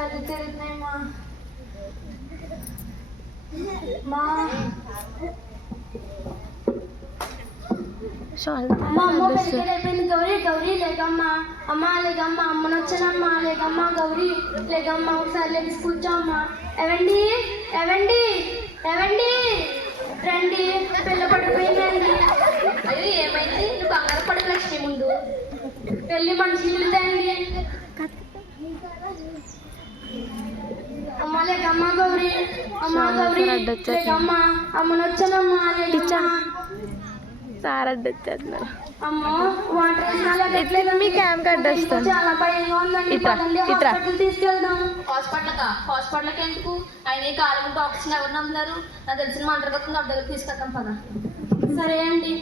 కళ్ళు తిరుగుతున్నాయి మా అమ్మ పెళ్ళికి అయిపోయింది. గౌరీ గౌరీ లేకమ్మా, అమ్మ లేకమ్మా, అమ్మను వచ్చానమ్మా, లేకమ్మా గౌరీ లేకమ్మా, ఒకసారి లేచి కూర్చోమ్మా. ఎవండి ఎవండి ఎవండి రండి, పిల్ల పడిపోయిందండి. అయ్యో ఏమైంది? నువ్వు కంగారు పడి లక్ష్మి ముందు పెళ్లి మనిషి వెళ్తాయండి. అమ్మ లేకమ్మా గౌరీ, అమ్మ గౌరీ లేకమ్మా, అమ్మను వచ్చానమ్మా, లేకమ్మా. సార్ అడ్డొచ్చేస్తున్నారు. అమ్మో వాటర్ ఎట్లయినా మీ క్యాంప్ అడ్డొస్తాను. చాలా భయంగా ఉందండి. హాస్పిటల్ తీసుకెళ్దాం. హాస్పిటల్కి ఎందుకు? ఆయన ఈ కాలం డాక్టర్స్ ఎవరు నమ్ముతారు? నాకు తెలిసిన మంటలు కట్టింది అడ్డలకు తీసుకెళ్తాం పద. సరే అండి.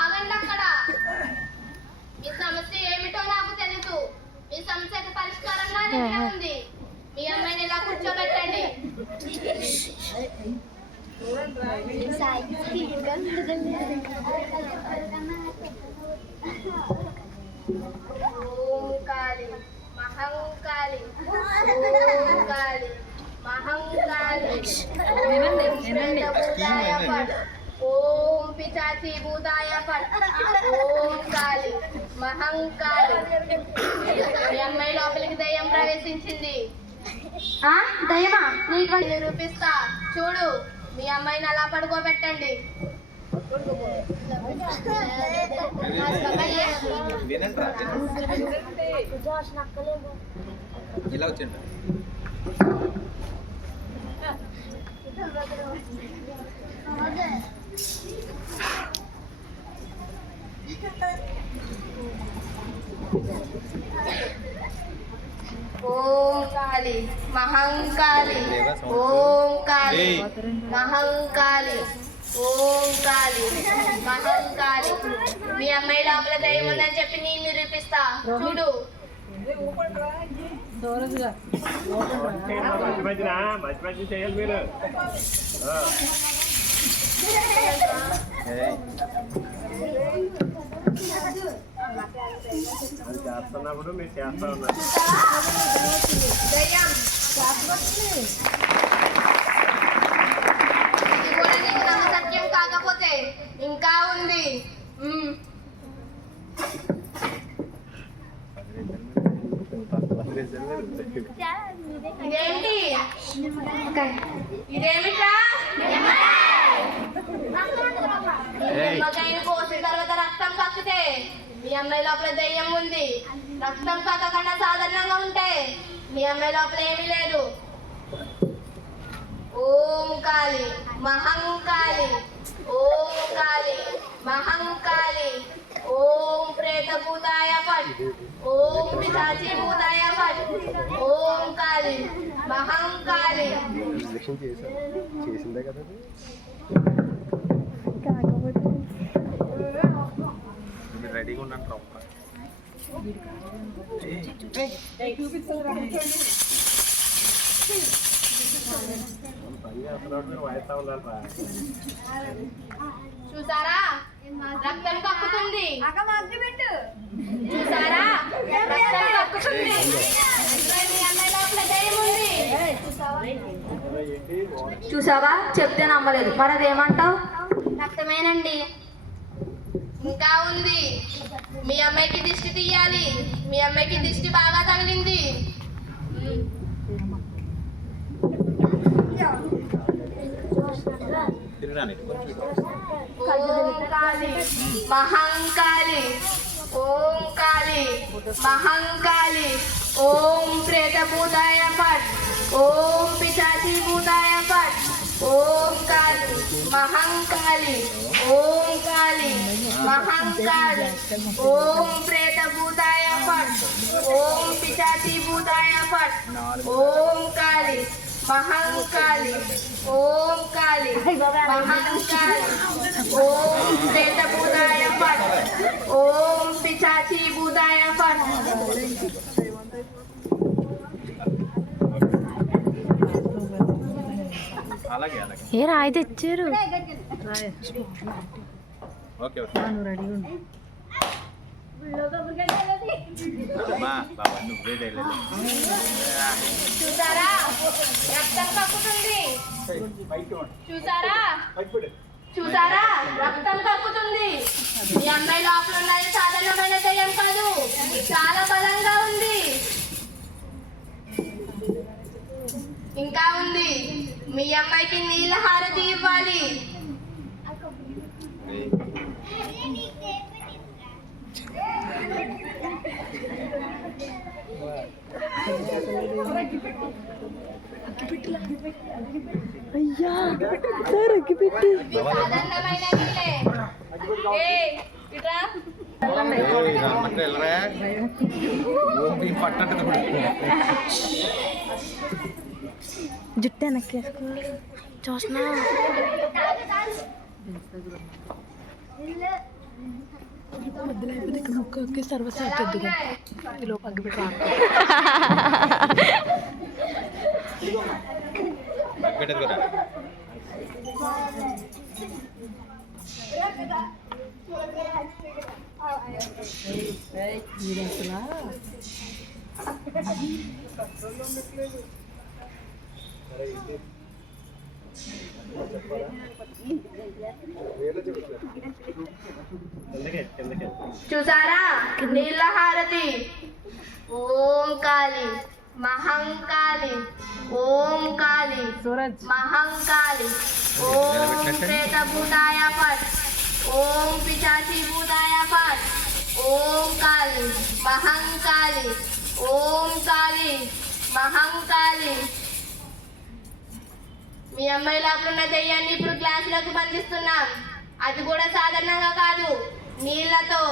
ఆగండి అక్కడ. మీ సమస్య ఏమిటో నాకు తెలుసు. మీ సమస్యకు పరిష్కారం నా దగ్గర ఉంది. మీ అమ్మాయిని ఇలా కూర్చోబెట్టండి. ఓం కాళీ మహంకాళి, ఓం కాళీ మహంకాళి, ఓం పిశాచి భూతాయ ఫట్, ఓం కాళీ మహంకాళి. మీ అమ్మాయి లోపలికి దయ్యం ప్రవేశించింది. దయమా నిరూపిస్తా చూడు. మీ అమ్మాయిని అలా పడుకోబెట్టండి. ఇలా వచ్చిండ ఓం కాళీ మహంకాళి, ఓం కాళీ మహంకాళి, ఓం కాళీ మహంకాళి. మీ అమ్మాయి లోపల దయ్యం ఉందని చెప్పి నేను నిరూపిస్తా చూడు. మంచి చేయాలి మీరు. అది చేస్తున్నప్పుడు మీరు చేస్తా ఉన్నారు. దయ్యం ఇది కూడా నీకు నమ్మసత్యం కాకపోతే ఇంకా ఉంది. ఇదేంటి? ఇదేమిటా? నిమ్మకాయని కోసిన తర్వాత రక్తం కక్కితే మీ అమ్మాయి లోపల దయ్యం ఉంది. రక్తం కక్కకుండా సాధారణంగా ఉంటే మీ అమ్మాయి లోపల ఏమీ లేదు. ఓం కాళీ మహంకాళి, ఓం కాళీ మహంకాళి, ఓం ప్రేత భూతాయ ఫట్, ఓం పిశాచి భూతాయ ఫట్, ఓం కాళీ మహంకాళి. చేసిందే కదా మీరు రెడీగా ఉండండి. చూసారా రక్తం కక్కుతుంది. చూసారా రక్తం కక్కుతుంది. మీ అమ్మాయి లోపల దయ్యం ఉంది. చూసావా, చెప్తే నమ్మలేదు. మరి అదేమంటావు? రక్తమేనండి. ఇంకా ఉంది. మీ అమ్మాయికి దిష్టి తీయాలి. మీ అమ్మాయికి దిష్టి బాగా తగిలింది. ఓం కాళీ మహంకాళి, ఓం కాళీ మహంకాళి, ఓం ప్రేత భూతాయ ఫట్, ఓం పిశాచి భూతాయ ఫట్, ఓం కాళీ మహంకాళి, ఓం కాళీ మహంకాళి, ఓం ప్రేత భూతాయ ఫట్, ఓం పిశాచి భూతాయ ఫట్, ఓం కాళీ మహంకాళి, ఓం కాళీ మహంకాళి, ఓం ప్రేత భూతాయ ఫట్, ఓం పిశాచి భూతాయ ఫట్. అలా అలాగే అలాగే ఏ రాయి తెచ్చారు ఓకే ఓకే అమ్మా బాబా నువ్వే డైలేదు చూసారా రక్తం కక్కుతుంది. చూసారా చూసారా రక్తం కక్కుతుంది. ఈ అమ్మాయి లోపల ఉన్నది సాధారణమైన దయ్యం కాదు, చాలా బలంగా ఉంది. ఇంకా ఉంది, మీ అమ్మాయికి నీళ్ళ హారతి ఇవ్వాలి. అయ్యా సార్ అగ్గిపెట్టి ఇది సాధారణమైన నీళ్ళే. ఏయ్, ఇట్రా. అన్నట్టు వెళ్ళరా ఓపి పట్టంటే జుట్టు వెనక్కేసుకో చూస్తున్నా ఇక్కడ ముక్క సర్వసాధ్యద్దు ఈలోపు అగ్గిపెట్టి పెట్టదు కదా చూసారా నీళ్ళ హారతి. ఓం కాళి మహంకాళి, ఓం కాళి మహంకాళి, ఓం ప్రేత భూతాయ పట్, ఓం పిశాచి భూతాయ పట్, ఓం కాళి మహంకాళి, ఓం కాళి మహంకాళి. మీ అమ్మాయి లోపల ఉన్న దెయ్యాన్ని ఇప్పుడు గ్లాసులోకి బంధిస్తున్నాం. అది కూడా సాధారణంగా కాదు, నీళ్లతో.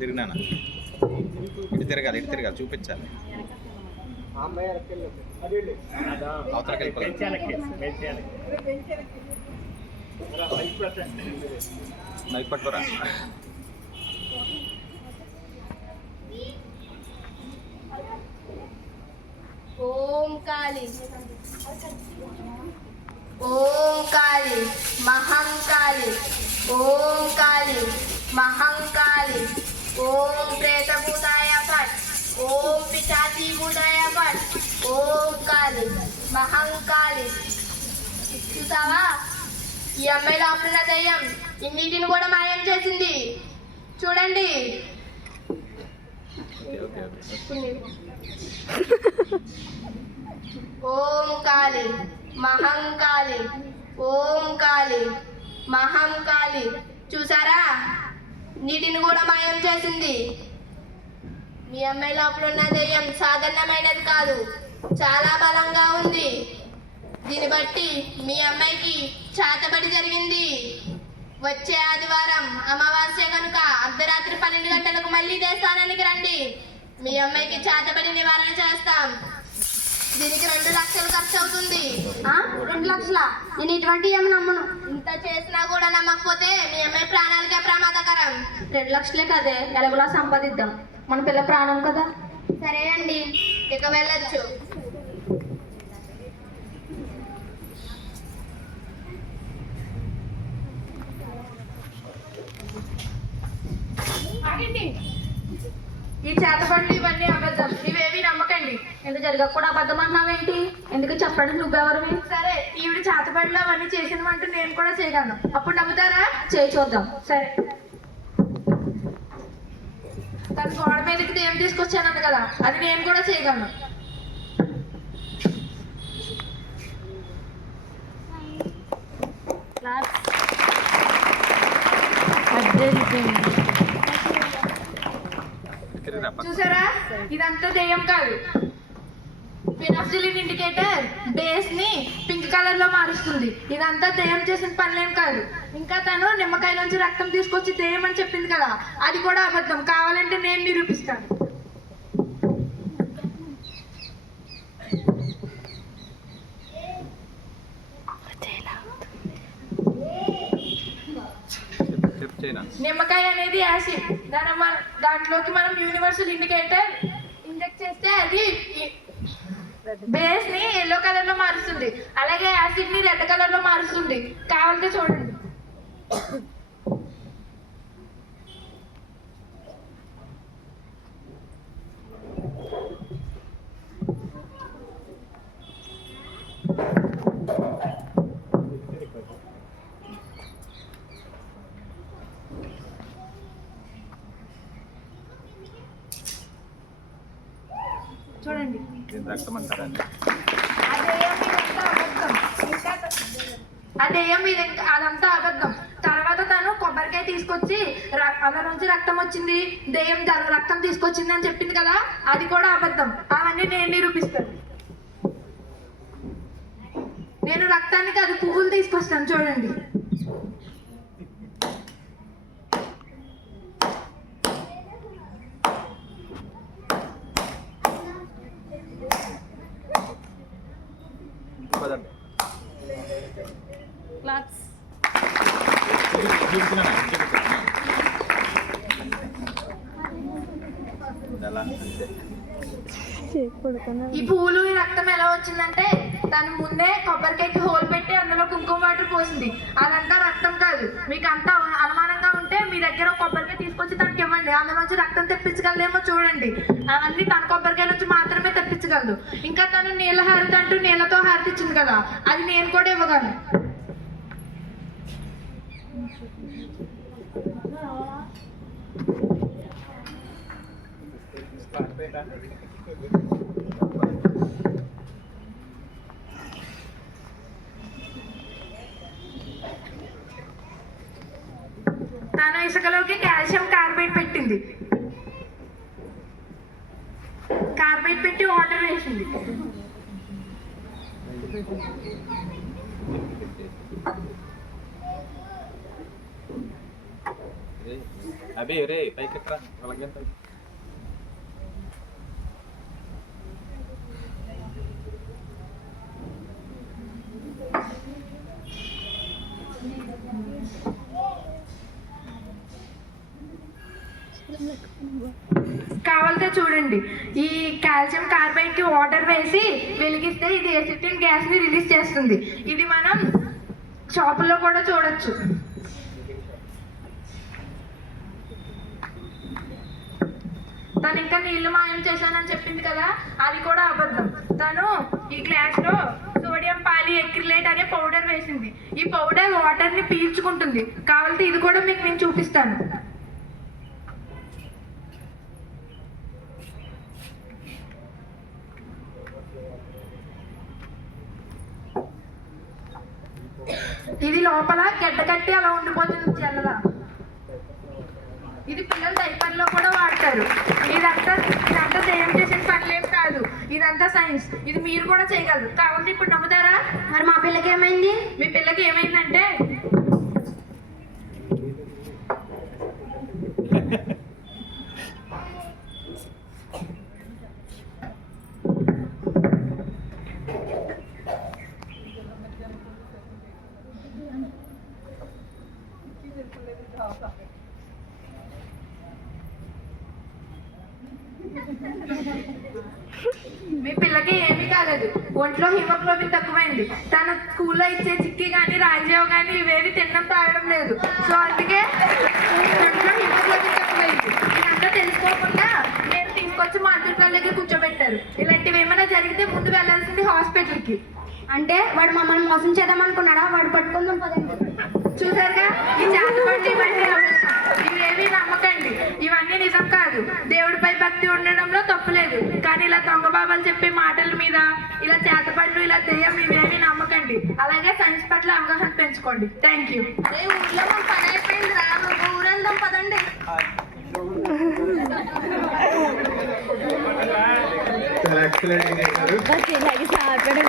తిరిగినానా ఇటు తిరగాలి చూపించాలి అవతలకి వెళ్ళిపోవాలి నైట్ పట్టుకోరా ఓం కాళి, ఓం కాళి మహంకాళి, ఓం కాళి మహంకాళి, ఓం ప్రేత భూతాయ పట్, ఓం పిశాచి భూతాయ పట్, ఓం కాళి మహంకాళి. చూసావా, ఈ అమ్మాయి లోపల దయ్యం ఇన్నిటిని కూడా మాయం చేసింది. చూడండి. ఓం కాళి మహంకాళి, ఓం కాళి మహంకాళి. చూసారా, నీటిని కూడా మాయం చేసింది. మీ అమ్మాయి లోపల ఉన్న దయ్యం సాధారణమైనది కాదు, చాలా బలంగా ఉంది. దీన్ని బట్టి మీ అమ్మాయికి చేతబడి జరిగింది. వచ్చే ఆదివారం అమావాస్య కనుక అర్ధరాత్రి 12 గంటలకు మళ్ళీ దేవస్థానానికి రండి. మీ అమ్మాయికి చేతబడి నివారణ చేస్తాం. దీనికి 2 లక్షలు ఖర్చు అవుతుంది. 2 లక్షలా? నేను ఇటువంటి ఏమి నమ్మను. ఇంత చేసినా కూడా నమ్మకపోతే మీ అమ్మాయి ప్రాణాలకే ప్రమాదకరం. 2 లక్షలే కదే, ఎలాగోలా సంపాదిద్దాం, మన పిల్ల ప్రాణం కదా. సరే అండి, ఇక వెళ్ళొచ్చు. ఈ చేతపడులు ఇవన్నీ అబద్ధం, ఇవేవి నమ్మకండి. ఎందుకు జరగకుండా అబద్ధం అన్నావేంటి? ఎందుకు చెప్పండి, నువ్వెవరివి? సరే, ఈవిడ చేతపడులు అవన్నీ చేసినవంటూ నేను కూడా చేయగలను. అప్పుడు నమ్ముతారా? చేయి చూద్దాం. సరే, తన గోడ మీదకి ఏం తీసుకొచ్చాను కదా, అది నేను కూడా చేయగలను. చూసారా, ఇదంతా దెయ్యం కాదు. ఫినాక్సిలిన్ ఇండికేటర్ బేస్ ని పింక్ కలర్ లో మారుస్తుంది. ఇదంతా దెయ్యం చేసిన పనులేం కాదు. ఇంకా తను నిమ్మకాయ నుంచి రక్తం తీసుకొచ్చి దెయ్యం అని చెప్పింది కదా, అది కూడా అబద్ధం. కావాలంటే నేను నిరూపిస్తాను. నిమ్మకాయ అనేది యాసిడ్. దాంట్లోకి మనం యూనివర్సల్ ఇండికేటర్ ఇంజెక్ట్ చేస్తే అది బేస్ ని ఎల్లో కలర్ లో మారుస్తుంది, అలాగే యాసిడ్ ని రెడ్ కలర్ లో మారుస్తుంది. కావాలంటే చూడండి. చూడండి, దీని రక్తం అంటారండి. అదంతా అబద్ధం. తర్వాత తను కొబ్బరికాయ తీసుకొచ్చి అందులో నుంచి రక్తం వచ్చింది, దెయ్యం రక్తం తీసుకొచ్చింది అని చెప్పింది కదా, అది కూడా అబద్ధం. అవన్నీ నేను నిరూపిస్తాను. నేను రక్తానికి అది పువ్వులు తీసుకొస్తాను, చూడండి. పదండి. క్లాత్స్ చూపించినానా? ఎలా అంతే. ఈ పువ్వులు ఈ రక్తం ఎలా వచ్చిందంటే తను ముందే కొబ్బరికాయకి హోల్ పెట్టి అందులో కుంకుమ వాటర్ పోసింది. అదంతా రక్తం కాదు. మీకు అంతా అనుమానంగా ఉంటే మీ దగ్గర కొబ్బరికాయ తీసుకొచ్చి తనకి ఇవ్వండి, అందులోంచి రక్తం తెప్పించగలదేమో చూడండి. అవన్నీ తన కొబ్బరికాయ నుంచి మాత్రమే తెప్పించగలదు. ఇంకా తను నీళ్ళ హారతి అంటూ నీళ్ళతో హారతి ఇచ్చింది కదా, అది నేను కూడా ఇవ్వగలను. తను ఇసుకలోకి కాల్షియం కార్బైడ్ పెట్టింది, కార్బైడ్ పెట్టి వాటర్ వేసింది. అబే రే పైకి ఎక్కరా అలాగేంత. కావాలంటే చూడండి, ఈ కాల్షియం కార్బైడ్ కి వాటర్ వేసి వెలిగిస్తే ఇది ఎసిటిన్ గ్యాస్ ని రిలీజ్ చేస్తుంది. ఇది మనం షాపుల్లో కూడా చూడొచ్చు. తను ఇంకా నీళ్లు మాయం చేశానని చెప్పింది కదా, అది కూడా అబద్ధం. తను ఈ గ్లాస్ లో సోడియం పాలిఎక్రిలేట్ అనే పౌడర్ వేసింది. ఈ పౌడర్ వాటర్ ని పీల్చుకుంటుంది. కావాలంటే ఇది కూడా మీకు నేను చూపిస్తాను. ఇది లోపల గడ్డ కట్టి అలా ఉండిపోతుంది జల్లలా. ఇది పిల్లలు డైపర్లో కూడా వాడతారు. ఇదంతా దయ్యం చేసిన పనులేం కాదు, ఇదంతా సైన్స్. ఇది మీరు కూడా చేయగలరు. కావాలంటే ఇప్పుడు నమ్ముతారా? మరి మా పిల్లకి ఏమైంది? మీ పిల్లకి ఏమైందంటే మీ పిల్లకి ఏమీ కాలేదు, ఒంట్లో హిమోగ్లోబిన్ తక్కువైంది. తన స్కూల్లో ఇచ్చే చిక్కీ కానీ రాజీవ్ కానీ ఇవేవి తినడం తాగడం లేదు. సో అందుకే ఒంట్లో హిమోగ్లోబిన్ తక్కువైంది. ఇదంతా తెలుసుకోకుండా నేను తీసుకొచ్చి మాతృకాల దగ్గర కూర్చోబెట్టారు. ఇలాంటివి ఏమైనా జరిగితే ముందు వెళ్ళాల్సింది హాస్పిటల్కి. అంటే వాడు మమ్మల్ని మోసం చేద్దాం అనుకున్నాడా? వాడు పట్టుకుందాం పదండి. చూసారుగా, ఈ చేతపడి ఇవన్నీ ఇవేవి నమ్మకండి. ఇవన్నీ నిజం కాదు. దేవుడిపై భక్తి ఉండడంలో తప్పులేదు, కానీ ఇలా దొంగ బాబాలు చెప్పే మాటల మీద ఇలా చేతపడ్లు ఇలా దెయ్యం ఇవేవి నమ్మకండి. అలాగే సైన్స్ పట్ల అవగాహన పెంచుకోండి. Thank you. ఊర్లో మన పని అయిపోయింది రా, ఊరెళ్దాం పదండి. చాలా ఎక్సలెంట్ చేశారు. ఇలాగే సాపడే